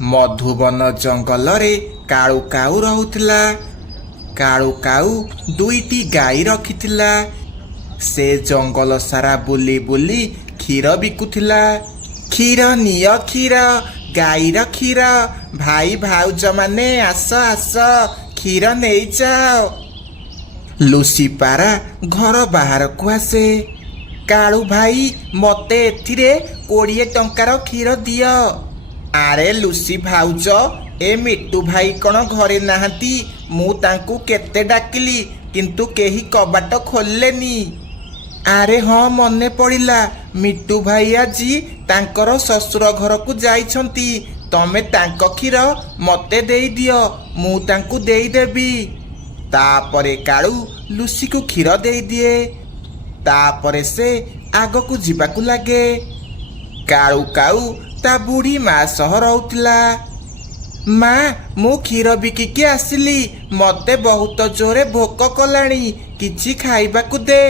ମଧୁବନ ଜଙ୍ଗଲରେ କାଳୁ କାଉ ରହୁଥିଲା। କାଳୁ କାଉ ଦୁଇଟି ଗାଈ ରଖିଥିଲା। ସେ ଜଙ୍ଗଲ ସାରା ବୁଲି ବୁଲି କ୍ଷୀର ବିକୁଥିଲା। କ୍ଷୀର ନିଅ କ୍ଷୀର, ଗାଈର କ୍ଷୀର, ଭାଇ ଭାଉଜ ମାନେ ଆସ ଆସ କ୍ଷୀର ନେଇଯାଅ। ଲୁସି ପାରା ଘର ବାହାରକୁ ଆସେ। କାଳୁ ଭାଇ, ମତେ ଏଥିରେ 20 ଟଙ୍କାର କ୍ଷୀର ଦିଅ। ଆରେ ଲୁସି ଭାଉଜ, ଏ ମିଟୁ ଭାଇ କ'ଣ ଘରେ ନାହାନ୍ତି? ମୁଁ ତାଙ୍କୁ କେତେ ଡାକିଲି କିନ୍ତୁ କେହି କବାଟ ଖୋଲିଲେନି। ଆରେ ହଁ, ମନେ ପଡ଼ିଲା, ମିଟୁ ଭାଇ ଆଜି ତାଙ୍କର ଶ୍ୱଶୁର ଘରକୁ ଯାଇଛନ୍ତି। ତମେ ତାଙ୍କ କ୍ଷୀର ମତେ ଦେଇଦିଅ, ମୁଁ ତାଙ୍କୁ ଦେଇଦେବି। ତାପରେ କାଳୁ ଲୁସିକୁ କ୍ଷୀର ଦେଇଦିଏ। ତାପରେ ସେ ଆଗକୁ ଯିବାକୁ ଲାଗେ। କାଳୁ କାଉ ତା ବୁଢ଼ୀ ମା ସହ ରହୁଥିଲା। ମା, ମୁଁ କ୍ଷୀର ବିକିକି ଆସିଲି। ମତେ ବହୁତ ଜୋରେ ଭୋକ କଲାଣି, କିଛି ଖାଇବାକୁ ଦେ।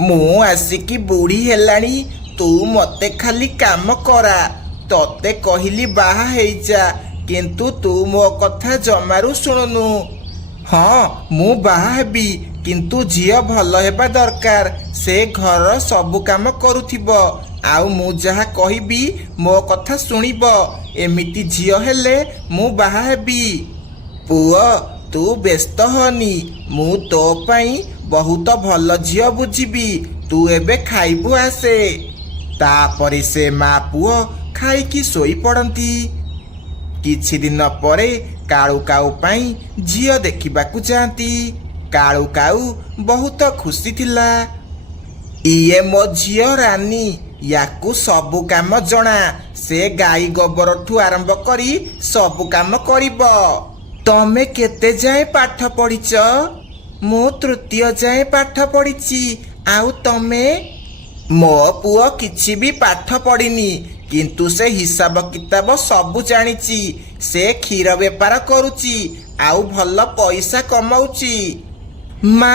ମୁଁ ଆସିକି ବୁଢ଼ୀ ହେଲାଣି, ତୁ ମତେ ଖାଲି କାମ କରା। ତତେ କହିଲି ବାହା ହେଇଯା, କିନ୍ତୁ ତୁ ମୋ କଥା ଜମାରୁ ଶୁଣୁନୁ। ହଁ, ମୁଁ ବାହା ହେବି, କିନ୍ତୁ ଝିଅ ଭଲ ହେବା ଦରକାର। ସେ ଘରର ସବୁ କାମ କରୁଥିବ, ଆଉ ମୁଁ ଯାହା କହିବି ମୋ କଥା ଶୁଣିବ। ଏମିତି ଝିଅ ହେଲେ ମୁଁ ବାହା ହେବି। ପୁଅ, ତୁ ବ୍ୟସ୍ତ ହନି, ମୁଁ ତୋ ପାଇଁ ବହୁତ ଭଲ ଝିଅ ବୁଝିବି। ତୁ ଏବେ ଖାଇବୁ, ଆସେ। ତାପରେ ସେ ମା ପୁଅ ଖାଇକି ଶୋଇପଡ଼ନ୍ତି। କିଛି ଦିନ ପରେ କାଳୁ କାଉ ପାଇଁ ଝିଅ ଦେଖିବାକୁ ଯାଆନ୍ତି। କାଳୁ କାଉ ବହୁତ ଖୁସି ଥିଲା। ଇଏ ମୋ ଝିଅ ରାନୀ, ୟାକୁ ସବୁ କାମ ଜଣା। ସେ ଗାଈ ଗୋବରଠୁ ଆରମ୍ଭ କରି ସବୁ କାମ କରିବ। ତମେ କେତେ ଯାଏଁ ପାଠ ପଢ଼ିଛ? ମୁଁ 3ୟ ଯାଏଁ ପାଠ ପଢ଼ିଛି। ଆଉ ତମେ? ମୋ ପୁଅ କିଛି ବି ପାଠ ପଢ଼ିନି, କିନ୍ତୁ ସେ ହିସାବ କିତାବ ସବୁ ଜାଣିଛି। ସେ କ୍ଷୀର ବେପାର କରୁଛି, ଆଉ ଭଲ ପଇସା କମାଉଛି। ମା,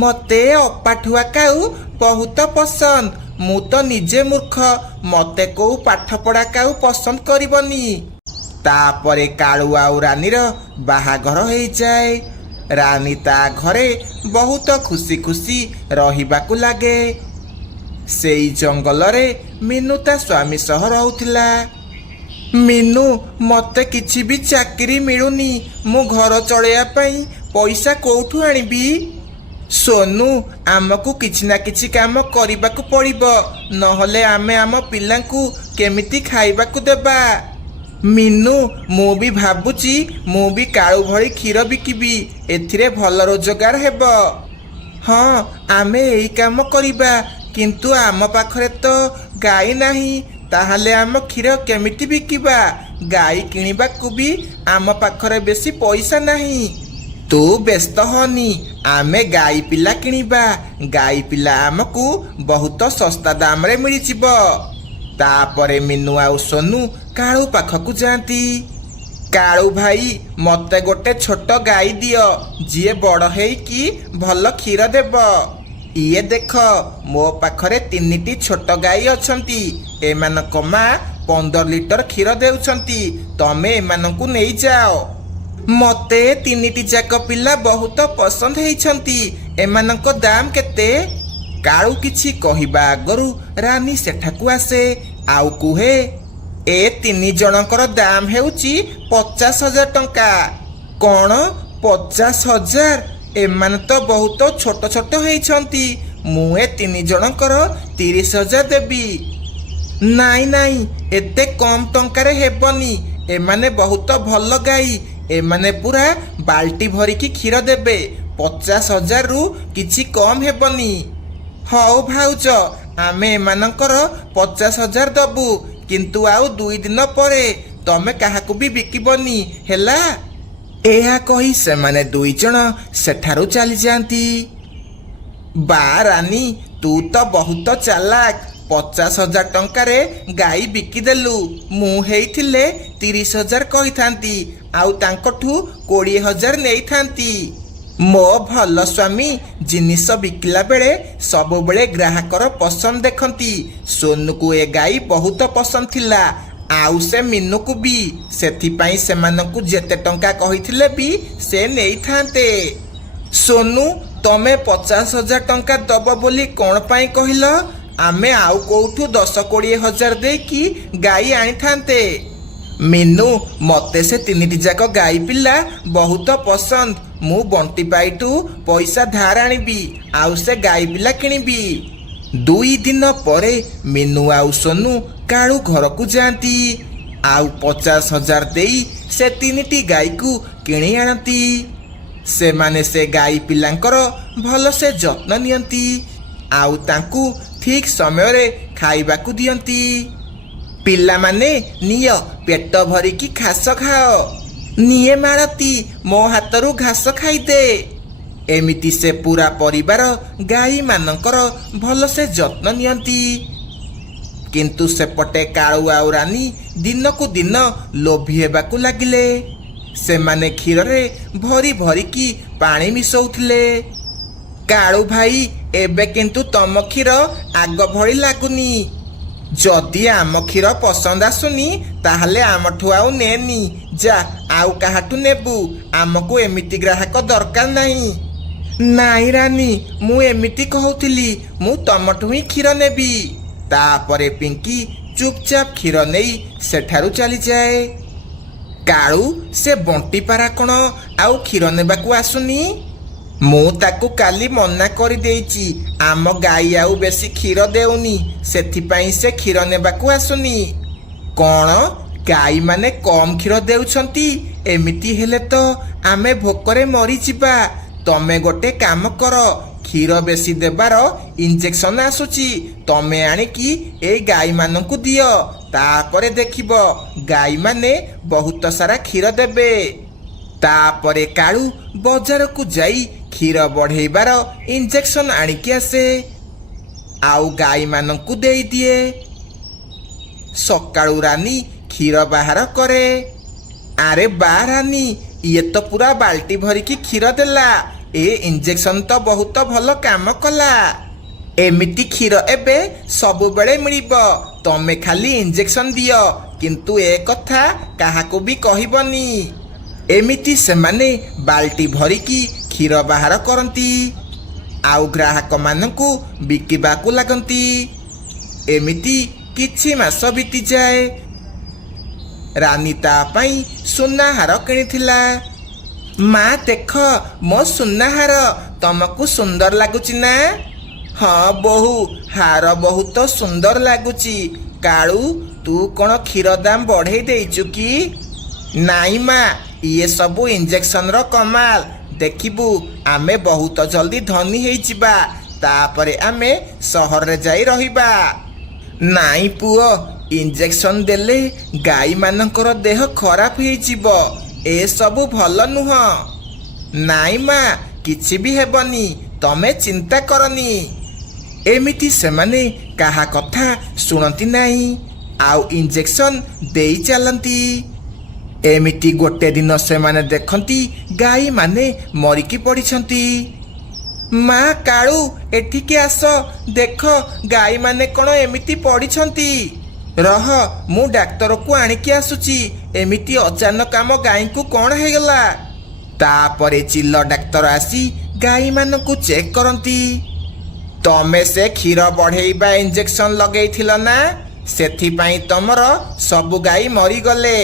ମତେ ଅପାଠୁଆ କାଉ ବହୁତ ପସନ୍ଦ। ମୁଁ ତ ନିଜେ ମୂର୍ଖ, ମତେ କୋଉ ପାଠପଢ଼ା କାଉ ପସନ୍ଦ କରିବନି। ତାପରେ କାଳୁ ଆଉ ରାନୀର ବାହାଘର ହେଇଯାଏ। ରାନୀ ତା ଘରେ ବହୁତ ଖୁସି ଖୁସି ରହିବାକୁ ଲାଗେ। ସେଇ ଜଙ୍ଗଲରେ ମିନୁ ତା ସ୍ୱାମୀ ସହ ରହୁଥିଲା। ମିନୁ, ମତେ କିଛି ବି ଚାକିରି ମିଳୁନି। ମୁଁ ଘର ଚଳେଇବା ପାଇଁ ପଇସା କୋଉଠୁ ଆଣିବି? ସୋନୁ, ଆମକୁ କିଛି ନା କିଛି କାମ କରିବାକୁ ପଡ଼ିବ, ନହେଲେ ଆମେ ଆମ ପିଲାଙ୍କୁ କେମିତି ଖାଇବାକୁ ଦେବା। ମିନୁ, ମୁଁ ବି ଭାବୁଛି ମୁଁ ବି କାଳୁ ଭଳି କ୍ଷୀର ବିକିବି, ଏଥିରେ ଭଲ ରୋଜଗାର ହେବ। ହଁ, ଆମେ ଏଇ କାମ କରିବା, କିନ୍ତୁ ଆମ ପାଖରେ ତ ଗାଈ ନାହିଁ। ତାହେଲେ ଆମ କ୍ଷୀର କେମିତି ବିକିବା? ଗାଈ କିଣିବାକୁ ବି ଆମ ପାଖରେ ବେଶୀ ପଇସା ନାହିଁ। ତୁ ବ୍ୟସ୍ତ ହନି, ଆମେ ଗାଈ ପିଲା କିଣିବା। ଗାଈ ପିଲା ଆମକୁ ବହୁତ ଶସ୍ତା ଦାମରେ ମିଳିଯିବ। ତାପରେ ମିନୁ ଆଉ ସୋନୁ କାଳୁ ପାଖକୁ ଯାଆନ୍ତି। କାଳୁ ଭାଇ, ମତେ ଗୋଟେ ଛୋଟ ଗାଈ ଦିଅ, ଯିଏ ବଡ଼ ହେଇକି ଭଲ କ୍ଷୀର ଦେବ। ଇଏ ଦେଖ, ମୋ ପାଖରେ 3ଟି ଛୋଟ ଗାଈ ଅଛନ୍ତି। ଏମାନଙ୍କ ମା 15 ଲିଟର କ୍ଷୀର ଦେଉଛନ୍ତି। ତମେ ଏମାନଙ୍କୁ ନେଇଯାଅ। ମତେ 3ଟି ଯାକ ପିଲା ବହୁତ ପସନ୍ଦ ହେଇଛନ୍ତି। ଏମାନଙ୍କ ଦାମ କେତେ? କାଳୁ କିଛି କହିବା ଆଗରୁ ରାନୀ ସେଠାକୁ ଆସେ, ଆଉ କୁହେ, ଏ 3 ଜଣଙ୍କର ଦାମ ହେଉଛି 50,000 ଟଙ୍କା। କ'ଣ 50,000? ଏମାନେ ତ ବହୁତ ଛୋଟ ଛୋଟ ହେଇଛନ୍ତି। ମୁଁ ଏ 3 ଜଣଙ୍କର 30,000 ଦେବି। ନାଇଁ ନାଇଁ, ଏତେ କମ୍ ଟଙ୍କାରେ ହେବନି। ଏମାନେ ବହୁତ ଭଲ ଗାଈ। ଏମାନେ ପୁରା ବାଲ୍ଟି ଭରିକି କ୍ଷୀର ଦେବେ। 50,000ରୁ କିଛି କମ୍ ହେବନି। ହଉ ଭାଉଜ, ଆମେ ଏମାନଙ୍କର 50,000 ଦବୁ, କିନ୍ତୁ ଆଉ 2 ଦିନ ପରେ। ତମେ କାହାକୁ ବି ବିକିବନି, ହେଲା? ଏହା କହି ସେମାନେ 2 ଜଣ ସେଠାରୁ ଚାଲିଯାଆନ୍ତି। ବା ରାନୀ, ତୁ ତ ବହୁତ ଚାଲାକ। 50,000 ଟଙ୍କାରେ ଗାଈ ବିକିଦେଲୁ। ମୁଁ ହେଇଥିଲେ 30,000 କହିଥାନ୍ତି, ଆଉ ତାଙ୍କଠୁ 20,000 ନେଇଥାନ୍ତି। ମୋ ଭଲ ସ୍ୱାମୀ ଜିନିଷ ବିକିଲା ବେଳେ ସବୁବେଳେ ଗ୍ରାହକର ପସନ୍ଦ ଦେଖନ୍ତି। ସୋନୁକୁ ଏ ଗାଈ ବହୁତ ପସନ୍ଦ ଥିଲା, आउ से मिनुकु भी सेथिपाई सेमानकु जेते टंका कहिथिले भी से नेई थांते। सोनू तमे 50,000 टंका दब बोली कौन पाई कहिल? आमे आउ कोठू 10-20 हजार देकी गाई आनी थांते। मीनू मते से 3टी जाक गाई पिला बहुत पसंद। मु बंटी पाइटू पैसा धार आनिबी आउ से गाई पिला किनिबी। 2 दिन परे मीनू आउ सोनू कालू घर को जाती आउ 50,000 देई से 3टी गाई को किणी आनती। से माने से गाई पिलांकर भल से जत्न नियंती आउ तांकू ठीक समय रे खाइबा को दियंती। पिला माने निय पेट भरी की घास खाओ। निये मारती मो हाथरू घास खाइदे। एमिति से पूरा परिवार गाई मानकर भल से जत्न नियंती। किंतु सेपटे कालू आउ रानी दिन को दिन लोभी हेबाकू लागिले। सेमाने क्षीर रे भरी भरी की पानी मिसौथिले। कालू भाई एबे किंतु तम क्षीर आग भली लागुनी। जदि आम क्षीर पसंद आसुनी ताहले आमठू आउ नेनी जा आउ काहाटू नेबू। आमको एमिति ग्राहक दरकार नहीं। नाई रानी मु एमिति कहूथिली मु तमठू ही क्षीर नेबी। तापरे पिंकी चुपचाप क्षीर नेई सेठारू चली जाए। कालू से बंटी पारा कण आउ क्षीर नेबाकू आसुनी? मु ताकू काली मना कर देइची आम गाई आउ बेसी क्षीर देउनी सेथिपाई से क्षीर नेबाकू आसुनी। कौन गाई माने कम क्षीर देउछंती? एमिति हेले तो आमे भोकरे मरी जिबा। तमे गोटे काम कर क्षीर बेसी देबार इंजेक्शन आसुची तमे आनिकी ए गाई मानकू दियो। तापरे देखिबो गाई माने बहुत सारा क्षीर देबे। तापरे कालू बाजार को जाई क्षीर बढ़ेबार इंजेक्शन आनिकी आसे आउ गाई मानकू देई दिए। सकाळू रानी क्षीर बाहर करे। अरे बा रानी ये तो पूरा बाल्टी भरी की क्षीर देला। ए इंजेक्शन तो बहुत भल काम कला। एमिति क्षीर एबे सबु बेले मिलिबो। तमे खाली इंजेक्शन दियो किंतु ए कथा काहाकू भी कहिबनी। एमिति सेमाने बाल्टी भरी की क्षीर बाहर करती आउ ग्राहक मानकू बिकिबाकू लागंती। एमिति किछि मास बीती जाए। रानी ता पाई सुना हार किनिथिला। माँ देख मो सुना हार तमको सुंदर लगुच ना? हाँ बहु हार बहुत सुंदर लगुच। कालू तू कौन क्षीर दाम बढ़े देचु कि? नाई माँ ये सबू इंजेक्शन रो कमाल। देखिबू आमे बहुत जल्दी धनी हो जिबा तापरे आमे सहर रे जाई रहिबा। नाई पुओ इंजेक्शन देले गाई मानकर देह खराब हो जिवो। ए सबू भल नुह। नाई माँ किछि भी हेबनी तमे चिंता करनी। एमिति सेमाने काहा कथा सुनती नाही आउ इंजेक्शन देई चलती। एमिति गोटे दिन सेमाने देखंती गाई माने मरिकी पड़िछंती। माँ कालू एठिके आस देख गाई माने कौन एमिति पड़िछंती। रह मु डाक्तर को आनिकी आसुची। एमिति अचानक आम गाई को कौन है गला? तापरे चिल्ल डाक्तर आसी गाई मानकू चेक करती। तमे से क्षीर बढ़ेइबा इंजेक्शन लगेइथिल ना सेथिपाई तमर सबु गाई मरी गले।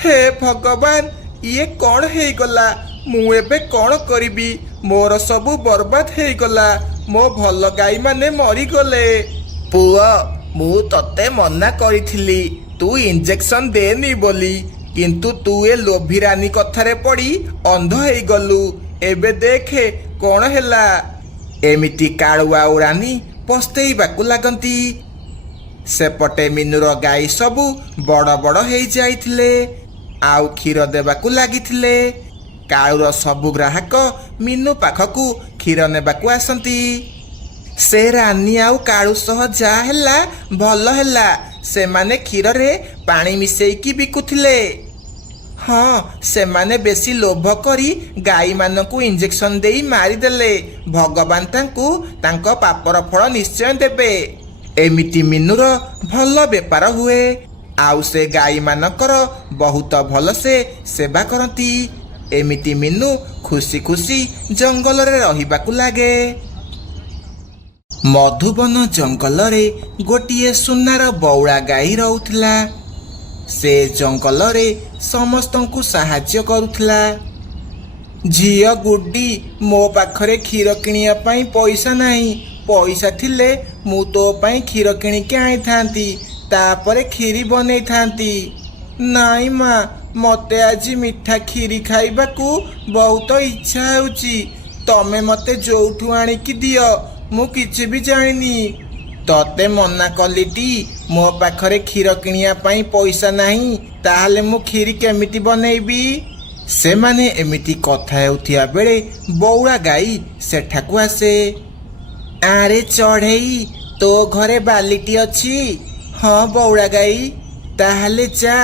हे भगवान ये कौन है गला? मु एबे कौन करिबी? मोर सबु बर्बाद है गला। मो भल गाई माने मरी गले। पुआ मु तते मना करिथिली तू इंजेक्शन देनी बोली किंतु तू ए लोभी रानी कथारे पड़ी अंध हो गलु। एबे देखे कौन हैला। एमिति कालू आउ रानी पस्तेइबाकू लागंती। सेपटे मीनूर गाई सबू बड़ बड़ हो जाइथिले आउ क्षीर देबाकू लागिथिले। कालूर सबू ग्राहक मीनू पाखकू क्षीर नेबाकू आसंती। से रानी आउ कालू सह जा हैला भल हैला। सेमाने क्षीर रे पानी मिसेइकी बिकुथिले। हाँ सेमाने बेसी लोभ करी गाई मानकू इंजेक्शन देई मारी देले। भगवान तांकू तांको पापर फल निश्चय देबे। एमिति मीनूर भल बेपार हुए। आउ से गाई मानकर बहुत भल से सेवा करती। एमिति मीनू खुशी खुशी जंगल रे रहिबाकु लागे। मधुबन जंगल रे गोटिए सुनार बौड़ा गाई रहुथला। से जंगल रे समस्तंकु साहाय्य करुथला। झियो गुड्डी मो पाखरे क्षीर किनिया पाई पैसा नाही, पैसा थिले मु तो पाई क्षीर किनिके आनी थांती, तापरे खीरी बनै थांती। नाई माँ, मते आज मिठा खीरी खाइबाकू बहुत इच्छा होउची। तमे मते जोठू आनिकी दियो, मु किछि भी जानिनी। तते मना कलिटी मो पाखरे क्षीर किनिया पाई पैसा नाही, ताहाले मु खीरी केमिति बनेइबी। सेमाने एमिति कथा हेउथिया बेले बौड़ा गाई सेठाकू आसे। आरे चढ़ेई, तो घरे बालिटी अछि? हाँ बौड़ा गाई, ताहाले जा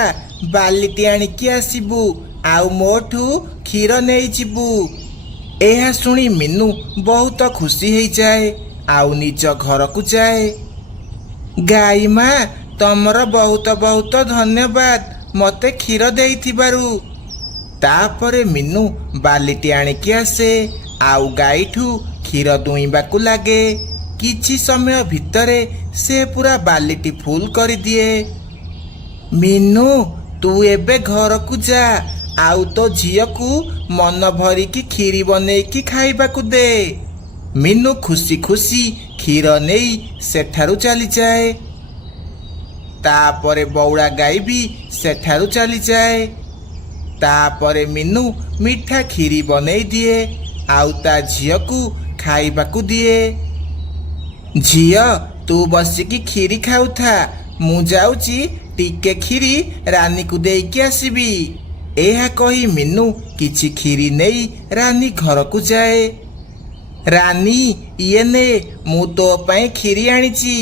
बालिटी आनिकी आसिबू, आउ मोठू क्षीर नहीं जिबू। एहा सुनी मीनू बहुत खुशी हो जाए, आउ निज घर को जाए। गाई माँ, तमर बहुत बहुत धन्यवाद मते क्षीर देइथिबारु। तापरे मीनू बालिटी आनिकी आसे, आउ गाईठू क्षीर दुईबाकू लागे। किछि समय भितरे से पूरा बालिटी फुल कर दिए। मीनू, तू एबे घर को जा, आउ तो झियो को मन भरिकी खीरी बनेइकी खाइबाकू दे। मीनू खुशी खुशी क्षीर नहीं सेठारु चली जाए। तापरे बौड़ा गाई भी सेठारु चली जाए। तापरे मीनू मिठा खीरी बनै दिए, आउ ता झियो को खाइबाकू दिए। झियो, तू बसिकी खीरी खाऊ था, मु जाउची टिके खीरी रानी को देइकी आसीबी। एहा कही मीनू किछि खीरी नहीं रानी घर को जाए। रानी, ये ने मु तो पाई खीरी आनीची।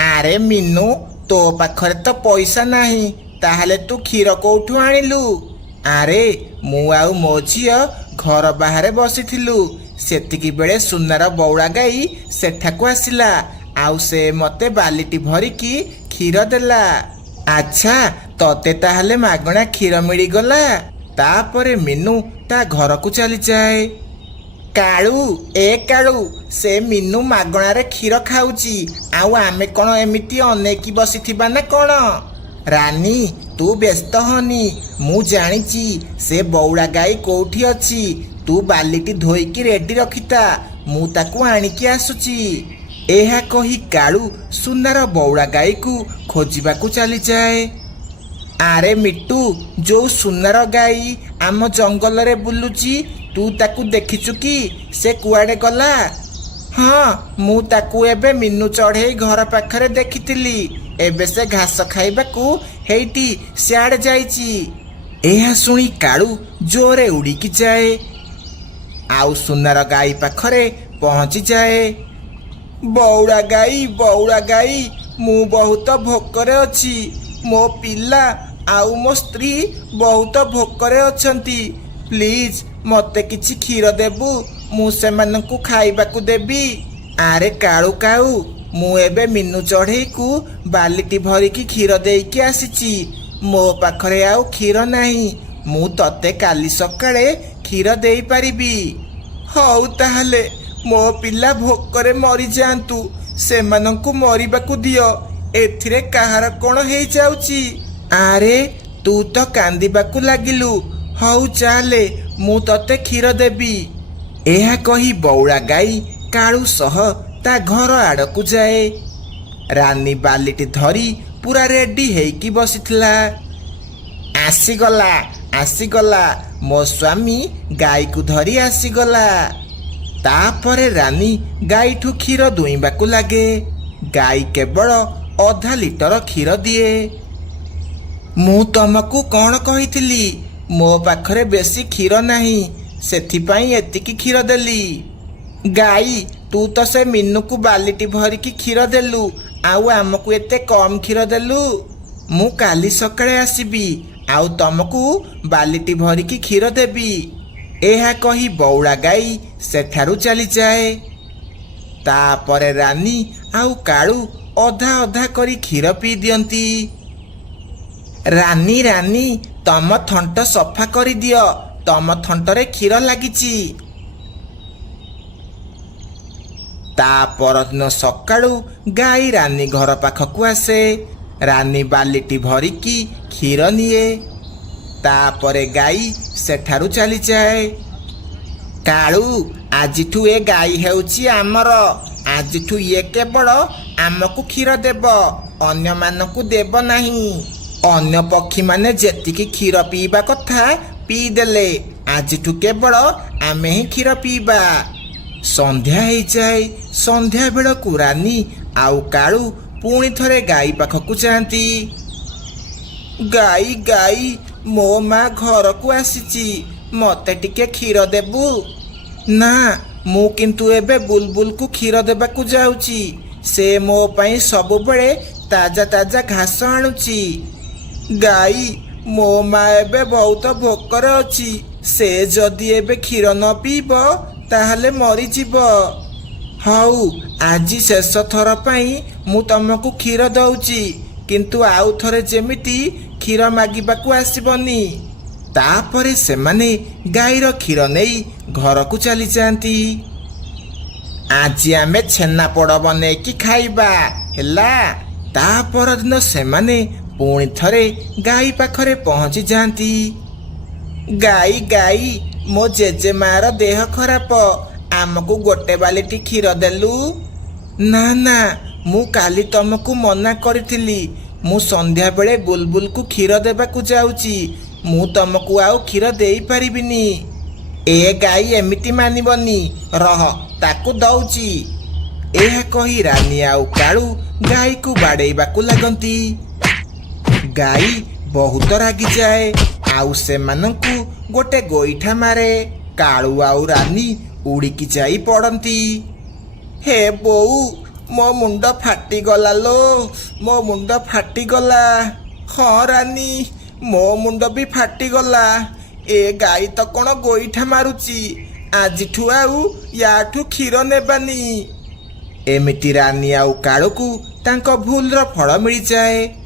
आरे मीनू, तो पाखरे तो पैसा नाही, ताहाले तू क्षीर कोठू आनिलु? आरे मु आउ मो झियो घर बाहरे बसिथिलु, सेतिकी बेले सुनार बौड़ा गाई सेठाकू आसिला, आउ से मते बालिटी भरिकी क्षीर देला। अच्छा, तते ताहाले मागणा क्षीर मिली गला। तापरे मीनू ता घर को चली जाए। कालू, ए कालू, से मीनू मागणारे क्षीर खाऊची, आउ आमे कोन एमिति अनेकी बसिथिबा ना कोन? रानी, तू व्यस्त हनी, मु जानिची से बौड़ा गाई कोठी अछि। तू बालिटी धोईकी रेडी रखिता, मु ताकू आनिकी आसुची। एहा कही कालू सुनार बौड़ा गाई को खोजिबाकू चली जाए। आरे मिट्टू, जो सुनार गाई आम जंगल रे बुलुची, तू ताकू देखिचु कि से कुआडे गला? हाँ, मु ताकू एबे मीनू चढ़ेई घर पाखरे देखिथिली। एबे से घास खाइबाकू हेइटी सियाड़े जाइची। एहा सुनी कालू जोरे उड़ीकी जाए, आउ सुनार गाई पाखरे पहुंची जाए। बौड़ा गाई, मु बहुत भोकरे अछि। मो पिला आउ मो स्त्री बहुत भोकरे अछंती। प्लीज मते किछि क्षीर देबू, मु सेमानंकु खाइबाकू देबी। आरे कालू काऊ, मु एबे मीनू चढ़ेई को बालिटी भरिकी क्षीर देइकी आसीची। मो पाखरे आउ क्षीर नाही, मु तते काली सकाळे क्षीर देई पारिबी। हौ ताहाले मो पिला भोकरे मरी जांतु, सेमानंकु मरिबाकू दियो। एथिरे काहार कोण हेई जाउची? आरे तू तो कांदिबाकू लागिलु। हौ चाले, मु तते क्षीर देबी। एहा कही बौड़ा गाई कालू सह ता घर आड़कू जाए। रानी बालिटी धरी पूरा रेडी हेइकी बसिथिला। आसीगला, मो स्वामी गाई को धरी आसीगला। तापरे रानी गाईठू क्षीर दुईबाकू लागे। गाई केवल अधा लिटर क्षीर दिए। मु तमकू कौन कहिथिली, मो पाखरे बेसी क्षीर नाही, सेथिपाई एतिकी क्षीर देली। गाई, तू तो से मीनू को बालिटी भरिकी क्षीर देलु, आउ आमको एते कम क्षीर देलु। मु काली सकाळे आसीबी, आउ तमकू बालिटी भरिकी क्षीर देबी। एहा कही बौड़ा गाई सेठारु चली जाए। तापरे रानी आउ कालू अधा अधा करी क्षीर पी दियंती। ରାନୀ ରାନୀ ତମ ଥଣ୍ଟ ସଫା କରିଦିଅ, ତମ ଥଣ୍ଟରେ କ୍ଷୀର ଲାଗିଛି। ତା ପରଦିନ ସକାଳୁ ଗାଈ ରାନୀ ଘର ପାଖକୁ ଆସେ। ରାନୀ ବାଲିଟି ଭରିକି କ୍ଷୀର ନିଏ। ତାପରେ ଗାଈ ସେଠାରୁ ଚାଲିଯାଏ। କାଳୁ, ଆଜିଠୁ ଏ ଗାଈ ହେଉଛି ଆମର। ଆଜିଠୁ ଇଏ କେବଳ ଆମକୁ କ୍ଷୀର ଦେବ, ଅନ୍ୟମାନଙ୍କୁ ଦେବ ନାହିଁ। ଅନ୍ୟ ପକ୍ଷୀମାନେ ଯେତିକି କ୍ଷୀର ପିଇବା କଥା ପିଇଦେଲେ, ଆଜିଠୁ କେବଳ ଆମେ ହିଁ କ୍ଷୀର ପିଇବା। ସନ୍ଧ୍ୟା ହେଇଯାଏ। ସନ୍ଧ୍ୟା ବେଳକୁ ରାନୀ ଆଉ କାଳୁ ପୁଣି ଥରେ ଗାଈ ପାଖକୁ ଯାଆନ୍ତି। ଗାଈ ଗାଈ, ମୋ ମା ଘରକୁ ଆସିଛି, ମତେ ଟିକେ କ୍ଷୀର ଦେବୁ? ନା, ମୁଁ କିନ୍ତୁ ଏବେ ବୁଲବୁଲକୁ କ୍ଷୀର ଦେବାକୁ ଯାଉଛି। ସେ ମୋ ପାଇଁ ସବୁବେଳେ ତାଜା ତାଜା ଘାସ ଆଣୁଛି। ଗାଈ, ମୋ ମା ଏବେ ବହୁତ ଭୋକରେ ଅଛି। ସେ ଯଦି ଏବେ କ୍ଷୀର ନ ପିଇବ ତାହେଲେ ମରିଯିବ। ହଉ, ଆଜି ଶେଷ ଥର ପାଇଁ ମୁଁ ତମକୁ କ୍ଷୀର ଦଉଛି, କିନ୍ତୁ ଆଉ ଥରେ ଯେମିତି କ୍ଷୀର ମାଗିବାକୁ ଆସିବନି। ତାପରେ ସେମାନେ ଗାଈର କ୍ଷୀର ନେଇ ଘରକୁ ଚାଲିଯାଆନ୍ତି। ଆଜି ଆମେ ଛେନାପୋଡ଼ ବନେଇକି ଖାଇବା, ହେଲା? ତା ପରଦିନ ସେମାନେ ପୁଣି ଥରେ ଗାଈ ପାଖରେ ପହଞ୍ଚି ଯାଆନ୍ତି। ଗାଈ ଗାଈ, ମୋ ଜେଜେମାର ଦେହ ଖରାପ, ଆମକୁ ଗୋଟେ ବାଲିଟି କ୍ଷୀର ଦେଲୁ? ନା ନା, ମୁଁ କାଲି ତମକୁ ମନା କରିଥିଲି। ମୁଁ ସନ୍ଧ୍ୟାବେଳେ ବୁଲବୁଲକୁ କ୍ଷୀର ଦେବାକୁ ଯାଉଛି। ମୁଁ ତମକୁ ଆଉ କ୍ଷୀର ଦେଇପାରିବିନି। ଏ ଗାଈ ଏମିତି ମାନିବନି, ରହ ତାକୁ ଦଉଛି। ଏହା କହି ରାନୀ ଆଉ କାଳୁ ଗାଈକୁ ବାଡ଼େଇବାକୁ ଲାଗନ୍ତି। ଗାଈ ବହୁତ ରାଗିଯାଏ ଆଉ ସେମାନଙ୍କୁ ଗୋଟେ ଗୋଇଠା ମାରେ। କାଳୁ ଆଉ ରାନୀ ଉଡ଼ିକି ଯାଇ ପଡ଼ନ୍ତି। ହେ ବୋଉ, ମୋ ମୁଣ୍ଡ ଫାଟିଗଲା ଲୋ, ମୋ ମୁଣ୍ଡ ଫାଟିଗଲା। ହଁ ରାନୀ, ମୋ ମୁଣ୍ଡ ବି ଫାଟିଗଲା। ଏ ଗାଈ ତ କ'ଣ ଗୋଇଠା ମାରୁଛି। ଆଜିଠୁ ଆଉ ୟାଠୁ କ୍ଷୀର ନେବାନି। ଏମିତି ରାନୀ ଆଉ କାଳୁକୁ ତାଙ୍କ ଭୁଲର ଫଳ ମିଳିଯାଏ।